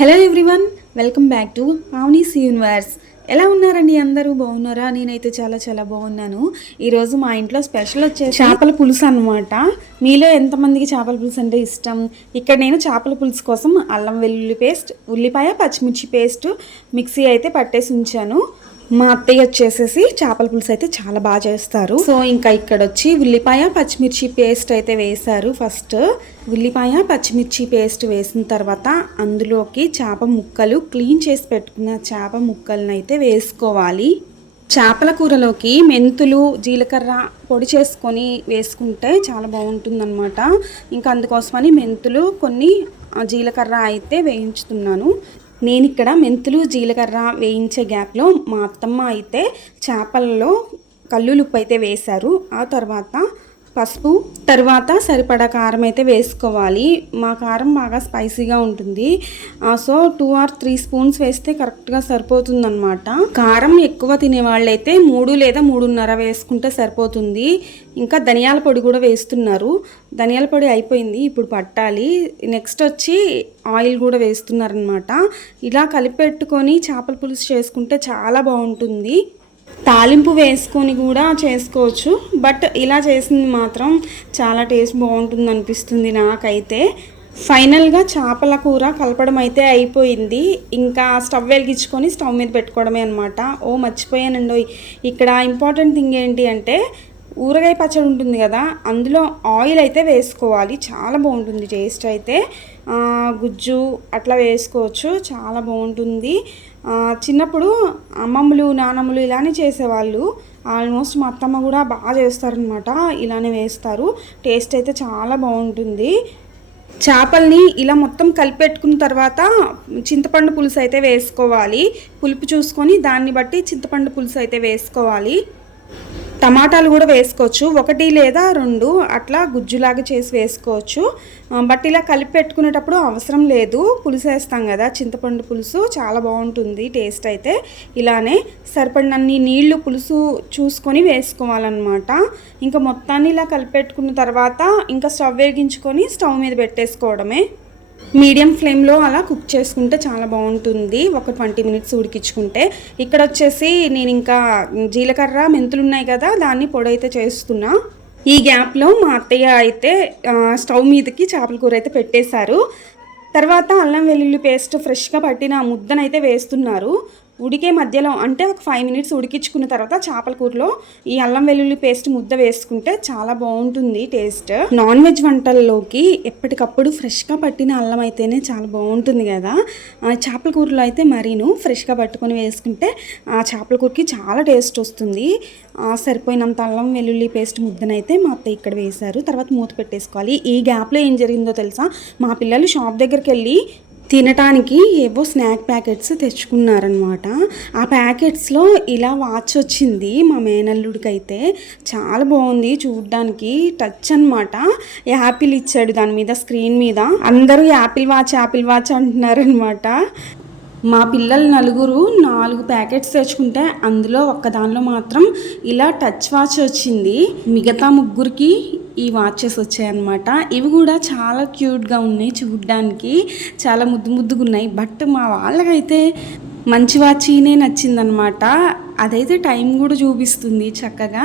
Hello everyone welcome back to Pavani's universe ఎలా ఉన్నారండి అందరూ? బాగున్నారా? నేనైతే చాలా చాలా బాగున్నాను. ఈరోజు మా ఇంట్లో స్పెషల్ వచ్చేసి చేపల పులుసు అనమాట మీలో ఎంతమందికి చేపల పులుసు అంటే ఇష్టం? ఇక్కడ నేను చేపల పులుసు కోసం అల్లం వెల్లుల్లి పేస్ట్ ఉల్లిపాయ పచ్చిమిర్చి పేస్ట్ మిక్సీ అయితే పట్టేసి ఉంచాను. మా అత్తయ్య వచ్చేసేసి చేపల పులుసు అయితే చాలా బాగా చేస్తారు. సో ఇంకా ఇక్కడ వచ్చి ఉల్లిపాయ పచ్చిమిర్చి పేస్ట్ అయితే వేశారు ఫస్ట్. ఉల్లిపాయ పచ్చిమిర్చి పేస్ట్ వేసిన తర్వాత అందులోకి చేప ముక్కలు క్లీన్ చేసి పెట్టుకున్న చేప ముక్కలను అయితే వేసుకోవాలి. చేపల కూరలోకి మెంతులు జీలకర్ర పొడి చేసుకొని వేసుకుంటే చాలా బాగుంటుందన్నమాట. ఇంకా అందుకోసమని మెంతులు కొన్ని జీలకర్ర అయితే వేయించుతున్నాను. నేను ఇక్కడ మెంతులు జీలకర్ర వేయించే గ్యాప్లో మా అత్తమ్మ అయితే చేపలలో కల్లులుప్పు అయితే వేశారు. ఆ తర్వాత పసుపు. తర్వాత సరిపడా కారం అయితే వేసుకోవాలి. మా కారం బాగా స్పైసీగా ఉంటుంది. ఆ, so two or three spoons వేస్తే కరెక్ట్గా సరిపోతుందనమాట కారం ఎక్కువ తినే వాళ్ళైతే మూడు లేదా మూడున్నర వేసుకుంటే సరిపోతుంది. ఇంకా ధనియాల పొడి కూడా వేస్తున్నారు. ధనియాల పొడి అయిపోయింది ఇప్పుడు పట్టాలి. నెక్స్ట్ వచ్చి ఆయిల్ కూడా వేస్తున్నారనమాట ఇలా కలిపెట్టుకొని చేపల పులుసు చేసుకుంటే చాలా బాగుంటుంది. తాలింపు వేసుకొని కూడా చేసుకోవచ్చు బట్ ఇలా చేసింది మాత్రం చాలా టేస్ట్ బాగుంటుంది అనిపిస్తుంది నాకైతే. ఫైనల్గా చేపల కూర కలపడం అయితే అయిపోయింది. ఇంకా స్టవ్ వెలిగించుకొని స్టవ్ మీద పెట్టుకోవడమే అనమాట ఓ మర్చిపోయానండి. ఇక్కడ ఇంపార్టెంట్ థింగ్ ఏంటి అంటే ఊరగాయ పచ్చడి ఉంటుంది కదా అందులో ఆయిల్ అయితే వేసుకోవాలి. చాలా బాగుంటుంది టేస్ట్ అయితే. గుజ్జు అట్లా వేసుకోవచ్చు. చాలా బాగుంటుంది. చిన్నప్పుడు అమ్మమ్మలు నానమ్మలు ఇలానే చేసేవాళ్ళు. ఆల్మోస్ట్ మా అత్తమ్మ కూడా బాగా చేస్తారనమాట ఇలానే వేస్తారు. టేస్ట్ అయితే చాలా బాగుంటుంది. చేపల్ని ఇలా మొత్తం కలిపెట్టుకున్న తర్వాత చింతపండు పులుసు అయితే వేసుకోవాలి. పులుపు చూసుకొని దాన్ని బట్టి చింతపండు పులుసు అయితే వేసుకోవాలి. టమాటాలు కూడా వేసుకోవచ్చు. ఒకటి లేదా రెండు అట్లా గుజ్జులాగా చేసి వేసుకోవచ్చు. బట్ ఇలా కలిపి పెట్టుకునేటప్పుడు అవసరం లేదు. పులుసు వేస్తాం కదా చింతపండు పులుసు చాలా బాగుంటుంది టేస్ట్ అయితే. ఇలానే సరిపడినన్ని నీళ్ళు పులుసు చూసుకొని వేసుకోవాలన్నమాట. ఇంకా మొత్తాన్ని ఇలా కలిపి పెట్టుకున్న తర్వాత ఇంకా స్టవ్ వేగించుకొని స్టవ్ మీద పెట్టేసుకోవడమే. మీడియం ఫ్లేమ్లో అలా కుక్ చేసుకుంటే చాలా బాగుంటుంది. ఒక ట్వంటీ మినిట్స్ ఉడికించుకుంటే. ఇక్కడ వచ్చేసి నేను ఇంకా జీలకర్ర మెంతులు ఉన్నాయి కదా దాన్ని పొడి అయితే చేస్తున్నా. ఈ గ్యాప్లో మా అత్తయ్య అయితే స్టవ్ మీదకి చేపల కూర అయితే పెట్టేశారు. తర్వాత అల్లం వెల్లుల్లి పేస్ట్ ఫ్రెష్గా పట్టిన ముద్దనైతే వేస్తున్నారు. ఉడికే మధ్యలో అంటే ఒక ఫైవ్ మినిట్స్ ఉడికించుకున్న తర్వాత చేపల కూరలో ఈ అల్లం వెల్లుల్లి పేస్ట్ ముద్ద వేసుకుంటే చాలా బాగుంటుంది టేస్ట్ నాన్ వెజ్ వంటల్లోకి ఎప్పటికప్పుడు ఫ్రెష్గా పట్టిన అల్లం అయితేనే చాలా బాగుంటుంది కదా. చేపల కూరలో అయితే మరీను ఫ్రెష్గా పట్టుకొని వేసుకుంటే ఆ చేపల కూరకి చాలా టేస్ట్ వస్తుంది. సరిపోయినంత అల్లం వెల్లుల్లి పేస్ట్ ముద్దనైతే మా అత్త ఇక్కడ వేశారు. తర్వాత మూత పెట్టేసుకోవాలి. ఈ గ్యాప్లో ఏం జరిగిందో తెలుసా? మా పిల్లలు షాప్ దగ్గరికి వెళ్ళి తినటానికి ఏవో స్నాక్ ప్యాకెట్స్ తెచ్చుకున్నారనమాట ఆ ప్యాకెట్స్లో ఇలా వాచ్ వచ్చింది మా మేనల్లుడికైతే. చాలా బాగుంది చూడ్డానికి టచ్ అనమాట యాపిల్ ఇచ్చాడు దాని మీద స్క్రీన్ మీద. అందరూ యాపిల్ వాచ్ యాపిల్ వాచ్ అంటున్నారనమాట మా పిల్లలు నలుగురు నాలుగు ప్యాకెట్స్ తెచ్చుకుంటే అందులో ఒక్కదానిలో మాత్రం ఇలా టచ్ వాచ్ వచ్చింది. మిగతా ముగ్గురికి ఈ వాచెస్ వచ్చాయన్నమాట. ఇవి కూడా చాలా క్యూట్గా ఉన్నాయి చూడ్డానికి. చాలా ముద్దు ముద్దుగా ఉన్నాయి. బట్ మా వాళ్ళకైతే మంచి వాచీనే నచ్చిందనమాట అదైతే టైం కూడా చూపిస్తుంది చక్కగా.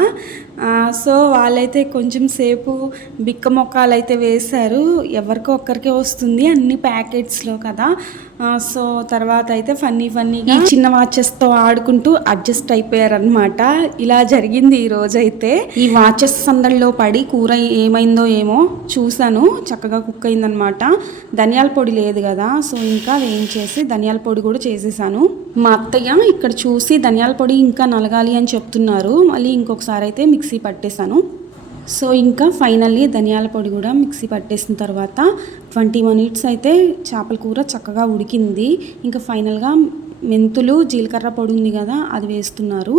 సో వాళ్ళైతే కొంచెం సేపు బిక్క మొక్కలు అయితే వేశారు. ఎవరికో ఒక్కరికే వస్తుంది అన్ని ప్యాకెట్స్లో కదా. సో తర్వాత అయితే ఫన్నీ ఫన్నీగా ఈ చిన్న వాచెస్తో ఆడుకుంటూ అడ్జస్ట్ అయిపోయారనమాట ఇలా జరిగింది ఈ రోజైతే. ఈ వాచెస్ సందడిలో పడి కూర ఏమైందో ఏమో చూశాను. చక్కగా కుక్ అయిందనమాట ధనియాల పొడి లేదు కదా సో ఇంకా వేయించేసి ధనియాల పొడి కూడా చేసేసాను. మా అత్తయ్య ఇక్కడ చూసి ధనియాల పొడి ఇంకా నలగాలి అని చెప్తున్నారు. మళ్ళీ ఇంకొకసారి అయితే మిక్సీ మిక్సీ పట్టేశాను. సో ఇంకా ఫైనల్లీ ధనియాల పొడి కూడా మిక్సీ పట్టేసిన తర్వాత ట్వంటీ మినిట్స్ అయితే చేపల కూర చక్కగా ఉడికింది. ఇంకా ఫైనల్గా మెంతులు జీలకర్ర పొడి ఉంది కదా అది వేస్తున్నారు.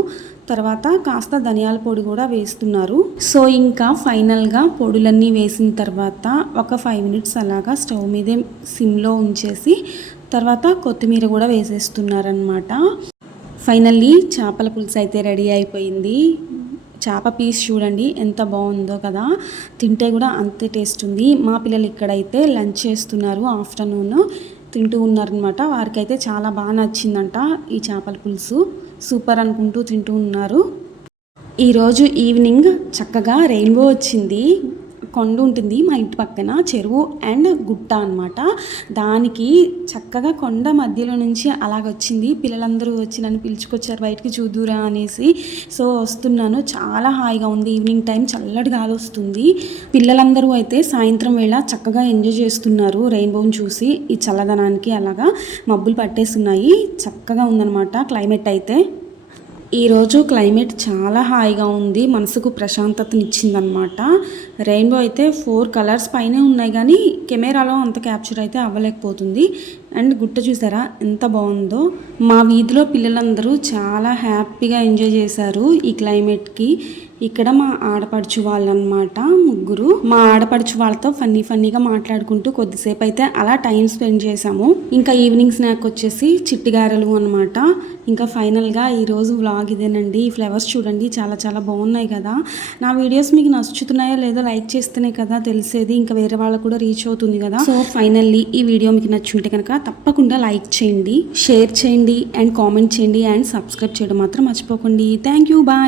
తర్వాత కాస్త ధనియాల పొడి కూడా వేస్తున్నారు. సో ఇంకా ఫైనల్గా పొడులన్నీ వేసిన తర్వాత ఒక ఫైవ్ మినిట్స్ అలాగా స్టవ్ మీదే సిమ్లో ఉంచేసి తర్వాత కొత్తిమీర కూడా వేసేస్తున్నారనమాట ఫైనల్లీ చేపల పులుసు అయితే రెడీ అయిపోయింది. చేప పీస్ చూడండి ఎంత బాగుందో కదా. తింటే కూడా అంతే టేస్ట్ ఉంది. మా పిల్లలు ఇక్కడైతే లంచ్ చేస్తున్నారు ఆఫ్టర్నూన్. తింటూ ఉన్నారనమాట వారికైతే చాలా బాగా నచ్చిందంట ఈ చేపల పులుసు. సూపర్ అనుకుంటూ తింటూ ఉన్నారు. ఈరోజు ఈవినింగ్ చక్కగా రెయిన్బో వచ్చింది. కొండ ఉంటుంది మా ఇంటి పక్కన చెరువు అండ్ గుట్ట అన్నమాట. దానికి చక్కగా కొండ మధ్యలో నుంచి అలాగొచ్చింది. పిల్లలందరూ వచ్చి నన్ను పిలుచుకొచ్చారు బయటికి చూద్దురా అనేసి. సో వస్తున్నాను. చాలా హాయిగా ఉంది. ఈవినింగ్ టైం చల్లటి గాలి వస్తుంది. పిల్లలందరూ అయితే సాయంత్రం వేళ చక్కగా ఎంజాయ్ చేస్తున్నారు రెయిన్బోని చూసి. ఈ చల్లదనానికి అలాగా మబ్బులు పట్టేస్తున్నాయి చక్కగా ఉందన్నమాట క్లైమేట్ అయితే. ఈరోజు క్లైమేట్ చాలా హాయిగా ఉంది మనసుకు ప్రశాంతతనిచ్చిందనమాట రెయిన్బో అయితే ఫోర్ కలర్స్ పైనే ఉన్నాయి కానీ కెమెరాలో అంత క్యాప్చర్ అయితే అవ్వలేకపోతుంది. అండ్ గుట్ట చూసారా? ఎంత బాగుందో. మా వీధిలో పిల్లలందరూ చాలా హ్యాపీగా ఎంజాయ్ చేశారు ఈ క్లైమేట్కి. ఇక్కడ మా ఆడపడుచు వాళ్ళనమాట ముగ్గురు. మా ఆడపడుచు వాళ్ళతో ఫన్నీ ఫన్నీగా మాట్లాడుకుంటూ కొద్దిసేపు అయితే అలా టైం స్పెండ్ చేసాము ఇంకా ఈవినింగ్ స్నాక్ వచ్చేసి చిట్టిగారెలు అనమాట ఇంకా ఫైనల్గా ఈరోజు వ్లాగ్ ఇదేనండి. ఈ ఫ్లవర్స్ చూడండి చాలా చాలా బాగున్నాయి కదా. నా వీడియోస్ మీకు నచ్చుతున్నాయో లేదో లైక్ చేస్తేనే కదా తెలిసేది. ఇంకా వేరే వాళ్ళకు కూడా రీచ్ అవుతుంది కదా. సో ఫైనల్లీ ఈ వీడియో మీకు నచ్చుంటే కనుక తప్పకుండా లైక్ చేయండి షేర్ చేయండి అండ్ కామెంట్ చేయండి అండ్ సబ్స్క్రైబ్ చేయడం మాత్రం మర్చిపోకండి. Thank you bye